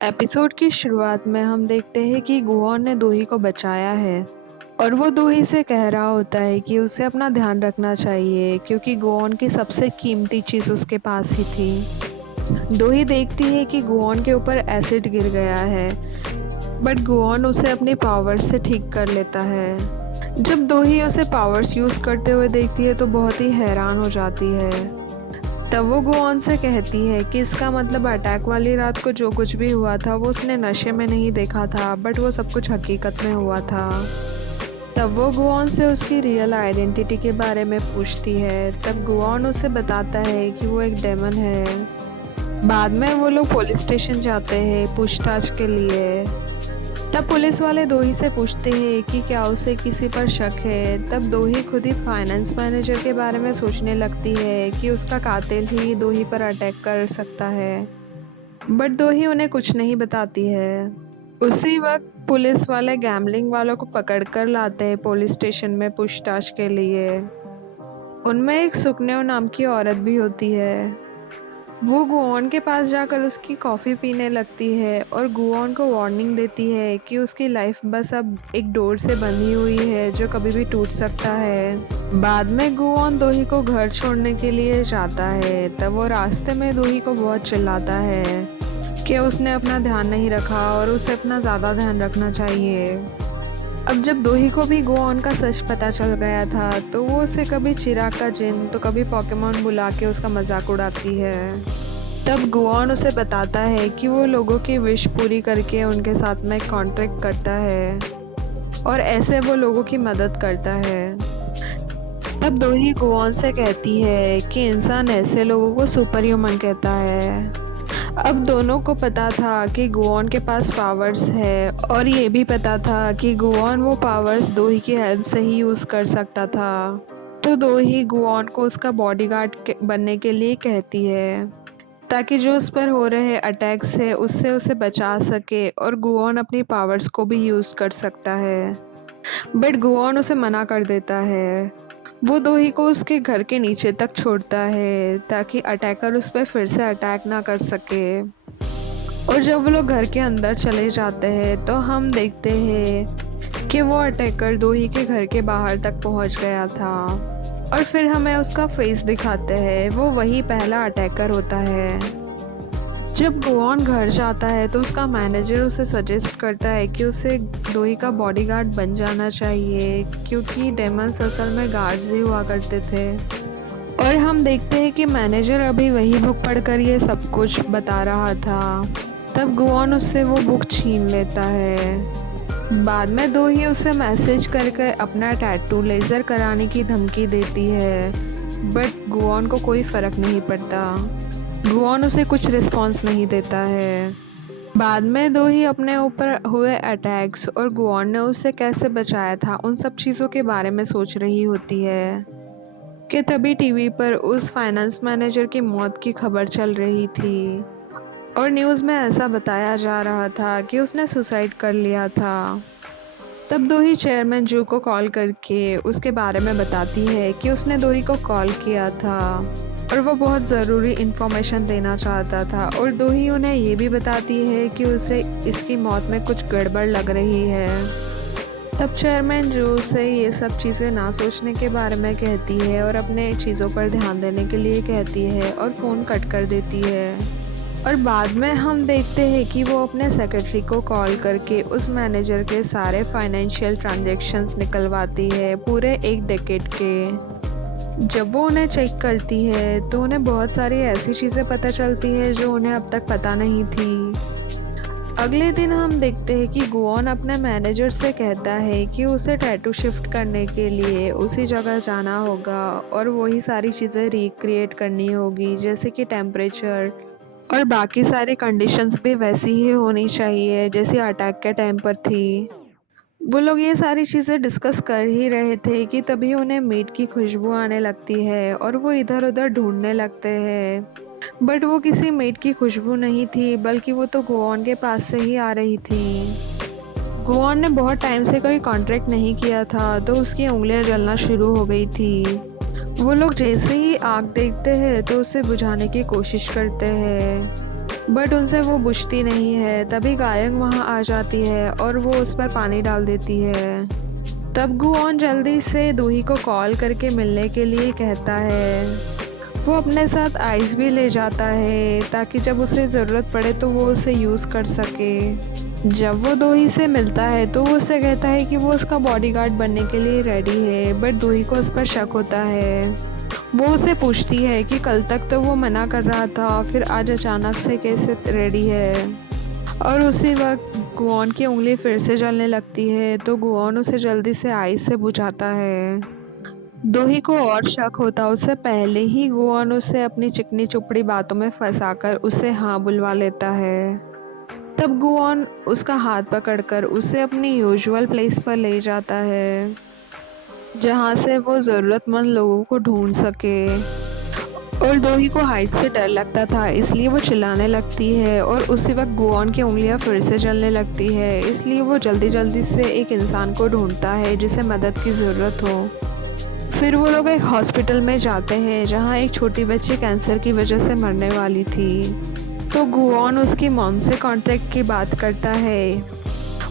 Episode की शुरुआत में हम देखते हैं कि गुआन ने दोही को बचाया है और वो दोही से कह रहा होता है कि उसे अपना ध्यान रखना चाहिए क्योंकि गुआन की सबसे कीमती चीज़ उसके पास ही थी। दोही देखती है कि गुआन के ऊपर एसिड गिर गया है, बट गुआन उसे अपनी पावर्स से ठीक कर लेता है। जब दोही उसे पावर्स यूज़ करते हुए देखती है तो बहुत ही हैरान हो जाती है। तब वो गुआन से कहती है कि इसका मतलब अटैक वाली रात को जो कुछ भी हुआ था वो उसने नशे में नहीं देखा था, बट वो सब कुछ हकीकत में हुआ था। तब वो गुआन से उसकी रियल आइडेंटिटी के बारे में पूछती है। तब गुआन उसे बताता है कि वो एक डेमन है। बाद में वो लोग पुलिस स्टेशन जाते हैं पूछताछ के लिए। तब पुलिस वाले दोही से पूछते हैं कि क्या उसे किसी पर शक है। तब दोही खुद ही फाइनेंस मैनेजर के बारे में सोचने लगती है कि उसका कातिल ही दोही पर अटैक कर सकता है, बट दोही उन्हें कुछ नहीं बताती है। उसी वक्त पुलिस वाले गैम्बलिंग वालों को पकड़कर लाते हैं पुलिस स्टेशन में पूछताछ के लिए। उनमें एक सुकन्यो नाम की औरत भी होती है। वो गुआन के पास जाकर उसकी कॉफ़ी पीने लगती है और गुआन को वार्निंग देती है कि उसकी लाइफ बस अब एक डोर से बंधी हुई है जो कभी भी टूट सकता है। बाद में गुआन दोही को घर छोड़ने के लिए जाता है। तब वो रास्ते में दोही को बहुत चिल्लाता है कि उसने अपना ध्यान नहीं रखा और उसे अपना ज़्यादा ध्यान रखना चाहिए। अब जब दोही को भी गुआन का सच पता चल गया था तो वो उसे कभी चिराग का जिन तो कभी पोकेमॉन बुला के उसका मजाक उड़ाती है। तब गुआन उसे बताता है कि वो लोगों की विश पूरी करके उनके साथ में कॉन्ट्रैक्ट करता है और ऐसे वो लोगों की मदद करता है। तब दोही गुआन से कहती है कि इंसान ऐसे लोगों को सुपर ह्यूमन कहता है। अब दोनों को पता था कि गुआन के पास पावर्स है और ये भी पता था कि गुआन वो पावर्स दोही की हेल्प से ही यूज़ कर सकता था। तो दोही गुआन को उसका बॉडीगार्ड बनने के लिए कहती है ताकि जो उस पर हो रहे अटैक्स है उससे उसे बचा सके और गुआन अपनी पावर्स को भी यूज़ कर सकता है। बट गुआन उसे मना कर देता है। वो दोही को उसके घर के नीचे तक छोड़ता है ताकि अटैकर उस पर फिर से अटैक ना कर सके। और जब वो लोग घर के अंदर चले जाते हैं तो हम देखते हैं कि वो अटैकर दोही के घर के बाहर तक पहुंच गया था और फिर हमें उसका फेस दिखाते हैं। वो वही पहला अटैकर होता है। जब गुआन घर जाता है तो उसका मैनेजर उसे सजेस्ट करता है कि उसे दोही का बॉडीगार्ड बन जाना चाहिए क्योंकि डेमन्स असल में गार्ड्स ही हुआ करते थे। और हम देखते हैं कि मैनेजर अभी वही बुक पढ़कर ये सब कुछ बता रहा था। तब गुआन उससे वो बुक छीन लेता है। बाद में दोही उसे मैसेज करके अपना टैटू लेज़र कराने की धमकी देती है, बट गुआन को कोई फ़र्क नहीं पड़ता। गुआन उसे कुछ रिस्पॉन्स नहीं देता है। बाद में दोही अपने ऊपर हुए अटैक्स और गुआन ने उसे कैसे बचाया था उन सब चीज़ों के बारे में सोच रही होती है कि तभी टीवी पर उस फाइनेंस मैनेजर की मौत की खबर चल रही थी और न्यूज़ में ऐसा बताया जा रहा था कि उसने सुसाइड कर लिया था। तब दोही चेयरमैन जू को कॉल करके उसके बारे में बताती है कि उसने दोही को कॉल किया था और वो बहुत ज़रूरी इन्फॉर्मेशन देना चाहता था। और दोही उन्हें ये भी बताती है कि उसे इसकी मौत में कुछ गड़बड़ लग रही है। तब चेयरमैन जू से ये सब चीज़ें ना सोचने के बारे में कहती है और अपने चीज़ों पर ध्यान देने के लिए कहती है और फ़ोन कट कर देती है। और बाद में हम देखते हैं कि वो अपने सेक्रेटरी को कॉल करके उस मैनेजर के सारे फाइनेंशियल ट्रांजैक्शंस निकलवाती है पूरे एक डेकेड के। जब वो उन्हें चेक करती है तो उन्हें बहुत सारी ऐसी चीज़ें पता चलती है जो उन्हें अब तक पता नहीं थी। अगले दिन हम देखते हैं कि गुआन अपने मैनेजर से कहता है कि उसे टैटू शिफ्ट करने के लिए उसी जगह जाना होगा और वही सारी चीज़ें रिक्रिएट करनी होगी, जैसे कि टेम्परेचर और बाकी सारी कंडीशंस भी वैसी ही होनी चाहिए जैसी अटैक के टाइम पर थी। वो लोग ये सारी चीज़ें डिस्कस कर ही रहे थे कि तभी उन्हें मीट की खुशबू आने लगती है और वो इधर उधर ढूंढने लगते हैं, बट वो किसी मीट की खुशबू नहीं थी बल्कि वो तो गुआन के पास से ही आ रही थी। गुआन ने बहुत टाइम से कोई कॉन्ट्रैक्ट नहीं किया था तो उसकी उंगलियां जलना शुरू हो गई थी। वो लोग जैसे ही आग देखते हैं तो उसे बुझाने की कोशिश करते हैं, बट उनसे वो बुझती नहीं है। तभी गायंग वहाँ आ जाती है और वो उस पर पानी डाल देती है। तब गुओन जल्दी से दूही को कॉल करके मिलने के लिए कहता है। वो अपने साथ आइस भी ले जाता है ताकि जब उसे ज़रूरत पड़े तो वो उसे यूज़ कर सके। जब वो दोही से मिलता है तो वो उससे कहता है कि वो उसका बॉडीगार्ड बनने के लिए रेडी है, बट दोही को उस पर शक होता है। वो उसे पूछती है कि कल तक तो वो मना कर रहा था, फिर आज अचानक से कैसे रेडी है। और उसी वक्त गुओन की उंगली फिर से जलने लगती है, तो गुओन उसे जल्दी से आइस से बुझाता है। दोही को और शक होता उससे पहले ही गुओन उसे अपनी चिकनी चुपड़ी बातों में फंसाकर उसे हाँ बुलवा लेता है। तब गुओन उसका हाथ पकड़कर उसे अपनी यूजुअल प्लेस पर ले जाता है, जहाँ से वो ज़रूरतमंद लोगों को ढूंढ सके। और दोही को हाइट से डर लगता था, इसलिए वो चिल्लाने लगती है। और उसी वक्त गुओन की उंगलियां फिर से जलने लगती है, इसलिए वो जल्दी जल्दी से एक इंसान को ढूंढता है जिसे मदद की ज़रूरत हो। फिर वो लोग एक हॉस्पिटल में जाते हैं, जहाँ एक छोटी बच्ची कैंसर की वजह से मरने वाली थी। तो गुओन उसकी मॉम से कॉन्ट्रैक्ट की बात करता है।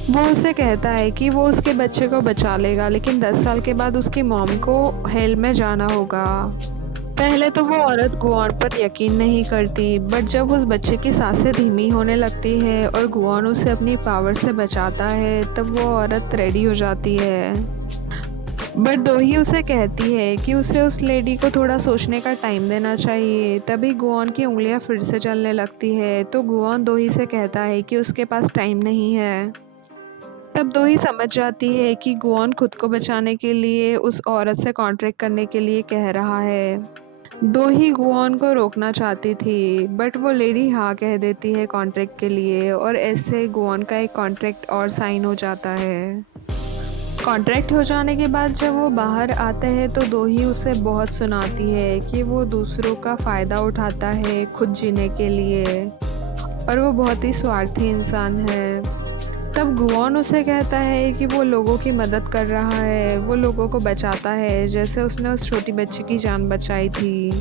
वो उसे कहता है कि वो उसके बच्चे को बचा लेगा, लेकिन 10 साल के बाद उसकी मॉम को हेल में जाना होगा। पहले तो वो औरत गुओन पर यकीन नहीं करती, बट जब उस बच्चे की सांसें धीमी होने लगती है और गुओन उसे अपनी पावर से बचाता है, तब वो औरत रेडी हो जाती है। बट दोही उसे कहती है कि उसे उस लेडी को थोड़ा सोचने का टाइम देना चाहिए। तभी गुओन की उंगलियां फिर से चलने लगती है, तो गुओन दोही से कहता है कि उसके पास टाइम नहीं है। तब दोही समझ जाती है कि गुओन खुद को बचाने के लिए उस औरत से कॉन्ट्रैक्ट करने के लिए कह रहा है। दोही गुओन को रोकना चाहती थी, बट वो लेडी हाँ कह देती है कॉन्ट्रैक्ट के लिए, और ऐसे गुओन का एक कॉन्ट्रैक्ट और साइन हो जाता है। कॉन्ट्रैक्ट हो जाने के बाद जब वो बाहर आते हैं तो दोही उसे बहुत सुनाती है कि वो दूसरों का फ़ायदा उठाता है खुद जीने के लिए, और वो बहुत ही स्वार्थी इंसान है। तब गुओन उसे कहता है कि वो लोगों की मदद कर रहा है, वो लोगों को बचाता है, जैसे उसने उस छोटी बच्ची की जान बचाई थी।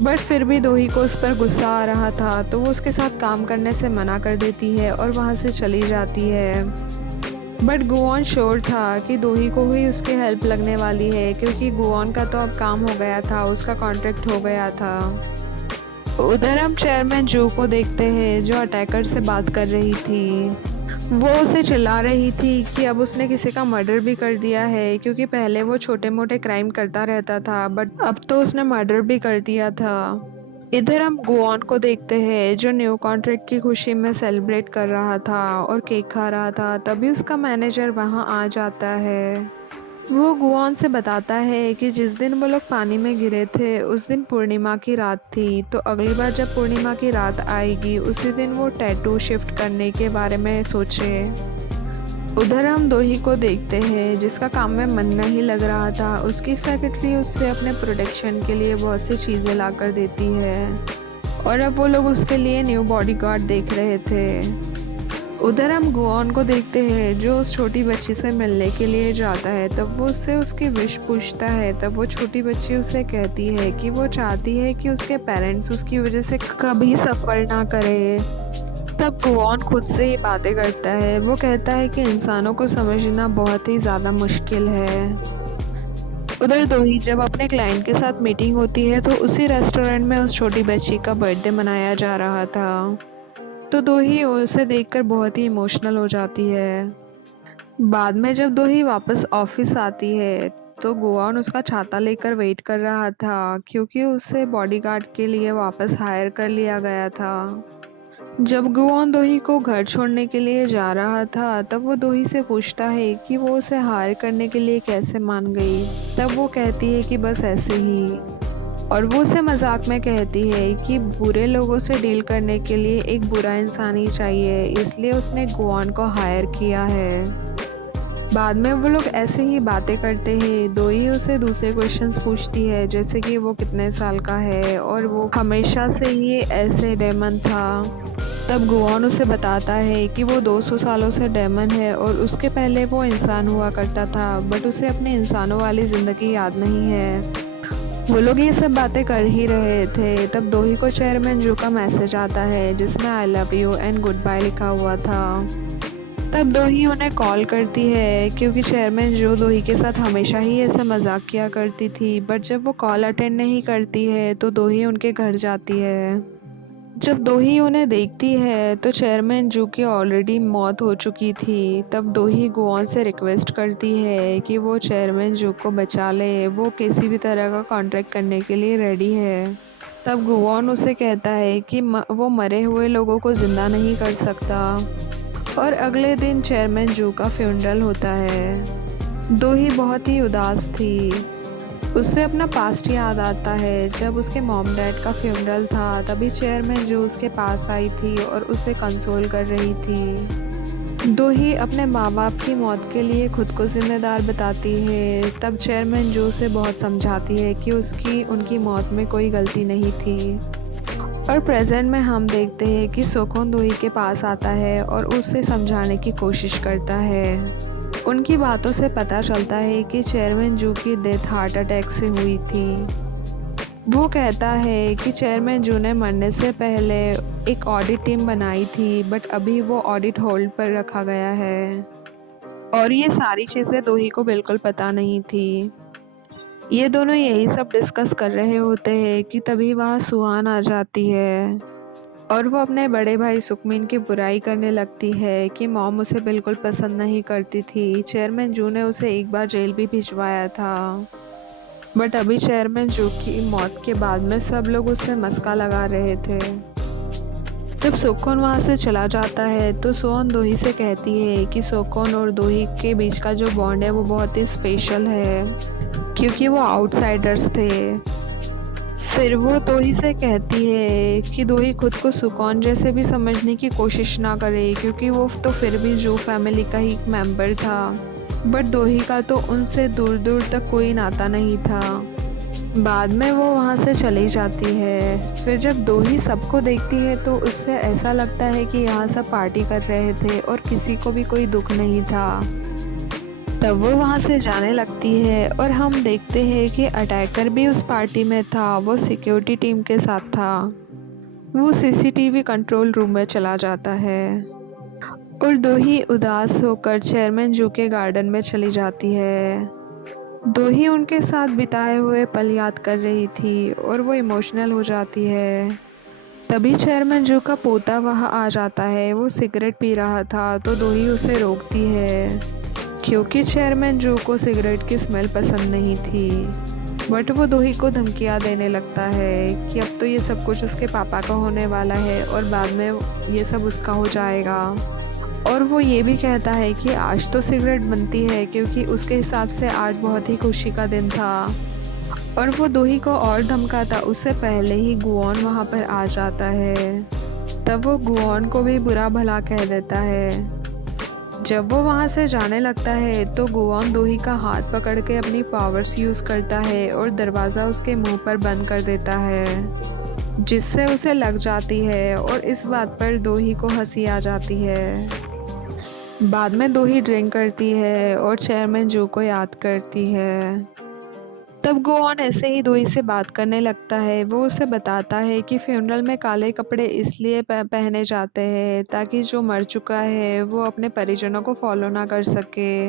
बट फिर भी दोही को उस पर गुस्सा आ रहा था, तो वो उसके साथ काम करने से मना कर देती है और वहाँ से चली जाती है। बट गुओन श्योर था कि दोही को ही उसकी हेल्प लगने वाली है, क्योंकि गुओन का तो अब काम हो गया था, उसका कॉन्ट्रैक्ट हो गया था। उधर हम चेयरमैन जो को देखते हैं, जो अटैकर से बात कर रही थी। वो उसे चिल्ला रही थी कि अब उसने किसी का मर्डर भी कर दिया है, क्योंकि पहले वो छोटे मोटे क्राइम करता रहता था, बट अब तो उसने मर्डर भी कर दिया था। इधर हम गुओन को देखते हैं, जो न्यू कॉन्ट्रैक्ट की खुशी में सेलिब्रेट कर रहा था और केक खा रहा था। तभी उसका मैनेजर वहां आ जाता है। वो गुओन से बताता है कि जिस दिन वो लोग पानी में गिरे थे उस दिन पूर्णिमा की रात थी, तो अगली बार जब पूर्णिमा की रात आएगी उसी दिन वो टैटू शिफ्ट करने के बारे में सोचे। उधर हम दोही को देखते हैं, जिसका काम में मन नहीं लग रहा था। उसकी सेक्रेटरी उससे अपने प्रोटेक्शन के लिए बहुत सी चीज़ें ला कर देती है, और अब वो लोग उसके लिए न्यू बॉडीगार्ड देख रहे थे। उधर हम गुओन को देखते हैं, जो उस छोटी बच्ची से मिलने के लिए जाता है। तब वो उससे उसकी विश पूछता है। तब वो छोटी बच्ची उसे कहती है कि वो चाहती है कि उसके पेरेंट्स उसकी वजह से कभी सफ़र ना करे। तब गुओन खुद से ही बातें करता है। वो कहता है कि इंसानों को समझना बहुत ही ज़्यादा मुश्किल है। उधर दोही जब अपने क्लाइंट के साथ मीटिंग होती है, तो उसी रेस्टोरेंट में उस छोटी बच्ची का बर्थडे मनाया जा रहा था। तो दोही उसे देखकर बहुत ही इमोशनल हो जाती है। बाद में जब दोही वापस ऑफिस आती है, तो गुओन उसका छाता लेकर वेट कर रहा था, क्योंकि उसे बॉडीगार्ड के लिए वापस हायर कर लिया गया था। जब गुओन दोही को घर छोड़ने के लिए जा रहा था, तब वो दोही से पूछता है कि वो उसे हायर करने के लिए कैसे मान गई। तब वो कहती है कि बस ऐसे ही, और वो उसे मजाक में कहती है कि बुरे लोगों से डील करने के लिए एक बुरा इंसान ही चाहिए, इसलिए उसने गुओन को हायर किया है। बाद में वो लोग ऐसे ही बातें करते हैं। दोही उसे दूसरे क्वेश्चंस पूछती है, जैसे कि वो कितने साल का है और वो हमेशा से ही ऐसे डेमन था। तब गुओन उसे बताता है कि वो 200 सालों से डेमन है और उसके पहले वो इंसान हुआ करता था, बट उसे अपने इंसानों वाली ज़िंदगी याद नहीं है। वो लोग ये सब बातें कर ही रहे थे, तब दोही को चेयरमैन जू का मैसेज आता है जिसमें I love you and goodbye लिखा हुआ था। तब दोही उन्हें कॉल करती है क्योंकि चेयरमैन जू दोही के साथ हमेशा ही ऐसा मजाक किया करती थी, बट जब वो कॉल अटेंड नहीं करती है तो दोही उनके घर जाती है। जब दोही उन्हें देखती है तो चेयरमैन जू की ऑलरेडी मौत हो चुकी थी। तब दोही गुआन से रिक्वेस्ट करती है कि वो चेयरमैन जू को बचा ले, वो किसी भी तरह का कॉन्ट्रैक्ट करने के लिए रेडी है। तब गुआन उसे कहता है कि वो मरे हुए लोगों को ज़िंदा नहीं कर सकता। और अगले दिन चेयरमैन जू का फ्यूनरल होता है। दोही बहुत ही उदास थी। उसे अपना पास्ट याद आता है। जब उसके मॉम डैड का फ्यूनरल था तभी चेयरमैन जू उसके पास आई थी और उसे कंसोल कर रही थी। दोही अपने माँ बाप की मौत के लिए खुद को जिम्मेदार बताती है। तब चेयरमैन जू से बहुत समझाती है कि उसकी उनकी मौत में कोई गलती नहीं थी। और प्रेजेंट में हम देखते हैं कि सोकोन दोही के पास आता है और उसे समझाने की कोशिश करता है। उनकी बातों से पता चलता है कि चेयरमैन जू की डेथ हार्ट अटैक से हुई थी। वो कहता है कि चेयरमैन जू ने मरने से पहले एक ऑडिट टीम बनाई थी, बट अभी वो ऑडिट होल्ड पर रखा गया है। और ये सारी चीज़ें दोही को बिल्कुल पता नहीं थी। ये दोनों यही सब डिस्कस कर रहे होते हैं कि तभी वहाँ सुहान आ जाती है और वो अपने बड़े भाई सुकमिन की बुराई करने लगती है कि मॉम उसे बिल्कुल पसंद नहीं करती थी। चेयरमैन जू ने उसे एक बार जेल भी भिजवाया था, बट अभी चेयरमैन जू की मौत के बाद में सब लोग उसे मस्का लगा रहे थे। जब सोकोन वहाँ से चला जाता है तो सोन दोही से कहती है कि सोकोन और दोही के बीच का जो बॉन्ड है वो बहुत ही स्पेशल है क्योंकि वो आउटसाइडर्स थे। फिर वो दोही से कहती है कि दोही खुद को सुकौन जैसे भी समझने की कोशिश ना करे क्योंकि वो तो फिर भी जू फैमिली का ही मेंबर था, बट दोही का तो उनसे दूर दूर तक कोई नाता नहीं था। बाद में वो वहाँ से चली जाती है। फिर जब दोही सबको देखती है तो उससे ऐसा लगता है कि यहाँ सब पार्टी कर रहे थे और किसी को भी कोई दुख नहीं था। तब वो वहाँ से जाने लगती है और हम देखते हैं कि अटैकर भी उस पार्टी में था। वो सिक्योरिटी टीम के साथ था। वो सीसीटीवी कंट्रोल रूम में चला जाता है और दोही उदास होकर चेयरमैन जू के गार्डन में चली जाती है। दोही उनके साथ बिताए हुए पल याद कर रही थी और वो इमोशनल हो जाती है। तभी चेयरमैन जू का पोता वहाँ आ जाता है। वो सिगरेट पी रहा था तो दोही उसे रोकती है क्योंकि चेयरमैन जू को सिगरेट की स्मेल पसंद नहीं थी, बट वो दोही को धमकियाँ देने लगता है कि अब तो ये सब कुछ उसके पापा का होने वाला है और बाद में ये सब उसका हो जाएगा। और वो ये भी कहता है कि आज तो सिगरेट बनती है क्योंकि उसके हिसाब से आज बहुत ही खुशी का दिन था। और वो दोही को और धमकाता उससे पहले ही गुआन वहाँ पर आ जाता है। तब वो गुआन को भी बुरा भला कह देता है। जब वो वहाँ से जाने लगता है तो गुआन दोही का हाथ पकड़ के अपनी पावर्स यूज़ करता है और दरवाज़ा उसके मुंह पर बंद कर देता है, जिससे उसे लग जाती है और इस बात पर दोही को हंसी आ जाती है। बाद में दोही ड्रिंक करती है और चेयरमैन जू को याद करती है। तब गुआन ऐसे ही दोही से बात करने लगता है। वो उसे बताता है कि फ्यूनरल में काले कपड़े इसलिए पहने जाते हैं ताकि जो मर चुका है वो अपने परिजनों को फॉलो ना कर सके।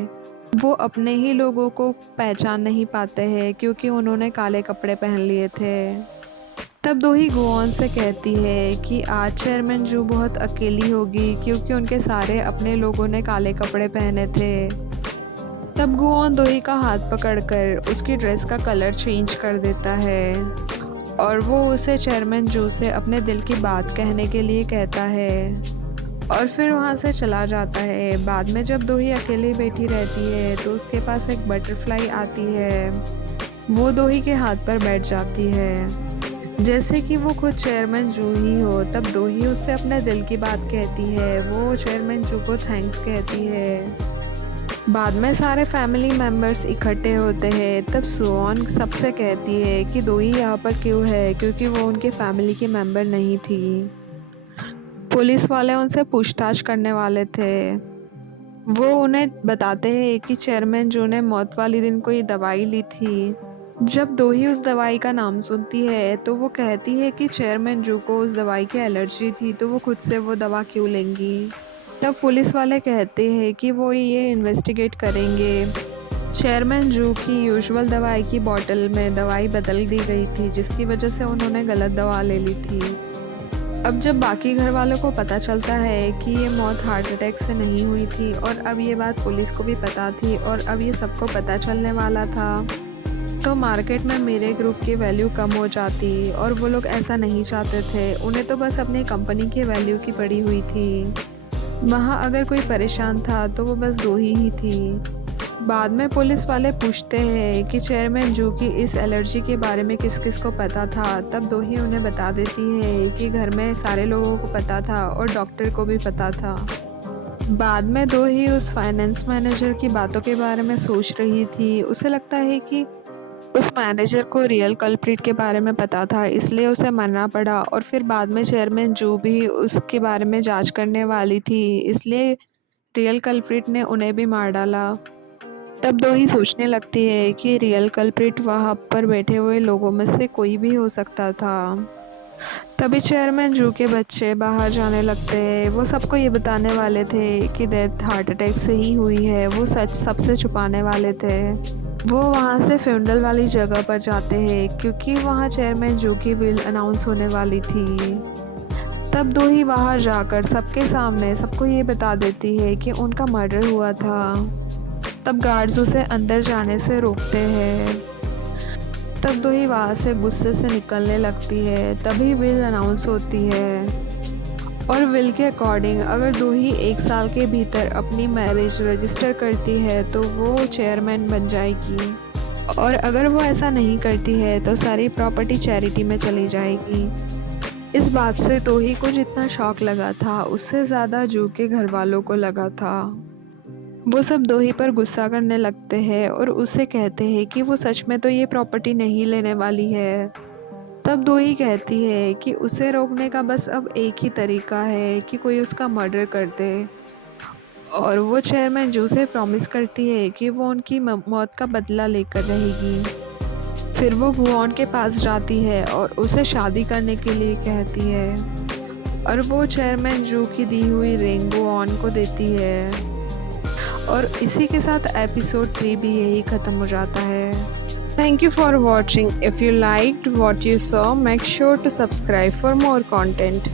वो अपने ही लोगों को पहचान नहीं पाते हैं क्योंकि उन्होंने काले कपड़े पहन लिए थे। तब दोही गुआन से कहती है कि आज चेयरमैन जू बहुत अकेली होगी क्योंकि उनके सारे अपने लोगों ने काले कपड़े पहने थे। तब गुआन दोही का हाथ पकड़कर उसकी ड्रेस का कलर चेंज कर देता है और वो उसे चेयरमैन जू से अपने दिल की बात कहने के लिए कहता है और फिर वहाँ से चला जाता है। बाद में जब दोही अकेली बैठी रहती है तो उसके पास एक बटरफ्लाई आती है। वो दोही के हाथ पर बैठ जाती है जैसे कि वो खुद चेयरमैन जू ही हो। तब दोही उससे अपने दिल की बात कहती है। वो चेयरमैन जू को थैंक्स कहती है। बाद में सारे फैमिली मेम्बर्स इकट्ठे होते हैं। तब सुओन सबसे कहती है कि दोही यहाँ पर क्यों है क्योंकि वो उनके फैमिली की मेंबर नहीं थी। पुलिस वाले उनसे पूछताछ करने वाले थे। वो उन्हें बताते हैं कि चेयरमैन जू ने मौत वाली दिन कोई दवाई ली थी जब दोही उस दवाई का नाम सुनती है तो वो कहती है कि चेयरमैन जू को उस दवाई की एलर्जी थी तो वो खुद से वो दवा क्यों लेंगी। तब पुलिस वाले कहते हैं कि वो ये इन्वेस्टिगेट करेंगे। चेयरमैन जू की यूजुअल दवाई की बॉटल में दवाई बदल दी गई थी जिसकी वजह से उन्होंने गलत दवा ले ली थी। अब जब बाकी घर वालों को पता चलता है कि ये मौत हार्ट अटैक से नहीं हुई थी और अब ये बात पुलिस को भी पता थी और अब ये सबको पता चलने वाला था, तो मार्केट में मेरे ग्रुप की वैल्यू कम हो जाती और वो लोग ऐसा नहीं चाहते थे। उन्हें तो बस अपनी कंपनी की वैल्यू की पड़ी हुई थी। वहाँ अगर कोई परेशान था तो वो बस दो ही थी। बाद में पुलिस वाले पूछते हैं कि चेयरमैन जू की इस एलर्जी के बारे में किस किस को पता था। तब दो ही उन्हें बता देती है कि घर में सारे लोगों को पता था और डॉक्टर को भी पता था। बाद में दो ही उस फाइनेंस मैनेजर की बातों के बारे में सोच रही थी। उसे लगता है कि उस मैनेजर को रियल कल्प्रिट के बारे में पता था इसलिए उसे मरना पड़ा और फिर बाद में चेयरमैन जू भी उसके बारे में जांच करने वाली थी इसलिए रियल कल्प्रिट ने उन्हें भी मार डाला। तब दो ही सोचने लगती है कि रियल कल्प्रिट वहाँ पर बैठे हुए लोगों में से कोई भी हो सकता था। तभी चेयरमैन जू के बच्चे बाहर जाने लगते हैं। वो सबको ये बताने वाले थे कि डेथ हार्ट अटैक से ही हुई है। वो सच सबसे छुपाने वाले थे। वो वहाँ से फ्यूनरल वाली जगह पर जाते हैं क्योंकि वहाँ चेयरमैन जू की विल अनाउंस होने वाली थी। तब दो ही बाहर जाकर सबके सामने सबको ये बता देती है कि उनका मर्डर हुआ था। तब गार्ड्स उसे अंदर जाने से रोकते हैं। तब दो ही वहाँ से गुस्से से निकलने लगती है। तभी विल अनाउंस होती है और विल के अकॉर्डिंग अगर दो ही 1 साल के भीतर अपनी मैरिज रजिस्टर करती है तो वो चेयरमैन बन जाएगी और अगर वो ऐसा नहीं करती है तो सारी प्रॉपर्टी चैरिटी में चली जाएगी। इस बात से दो ही को जितना शॉक लगा था उससे ज़्यादा जू के घर वालों को लगा था। वो सब दो ही पर गुस्सा करने लगते हैं और उसे कहते हैं कि वो सच में तो ये प्रॉपर्टी नहीं लेने वाली है। तब दो ही कहती है कि उसे रोकने का बस अब एक ही तरीका है कि कोई उसका मर्डर कर दे और वो चेयरमैन जू से प्रॉमिस करती है कि वो उनकी मौत का बदला लेकर रहेगी। फिर वो गुआन के पास जाती है और उसे शादी करने के लिए कहती है और वो चेयरमैन जू की दी हुई रिंग गुआन को देती है और इसी के साथ एपिसोड 3 भी यही ख़त्म हो जाता है। Thank you for watching. If you liked what you saw, make sure to subscribe for more content.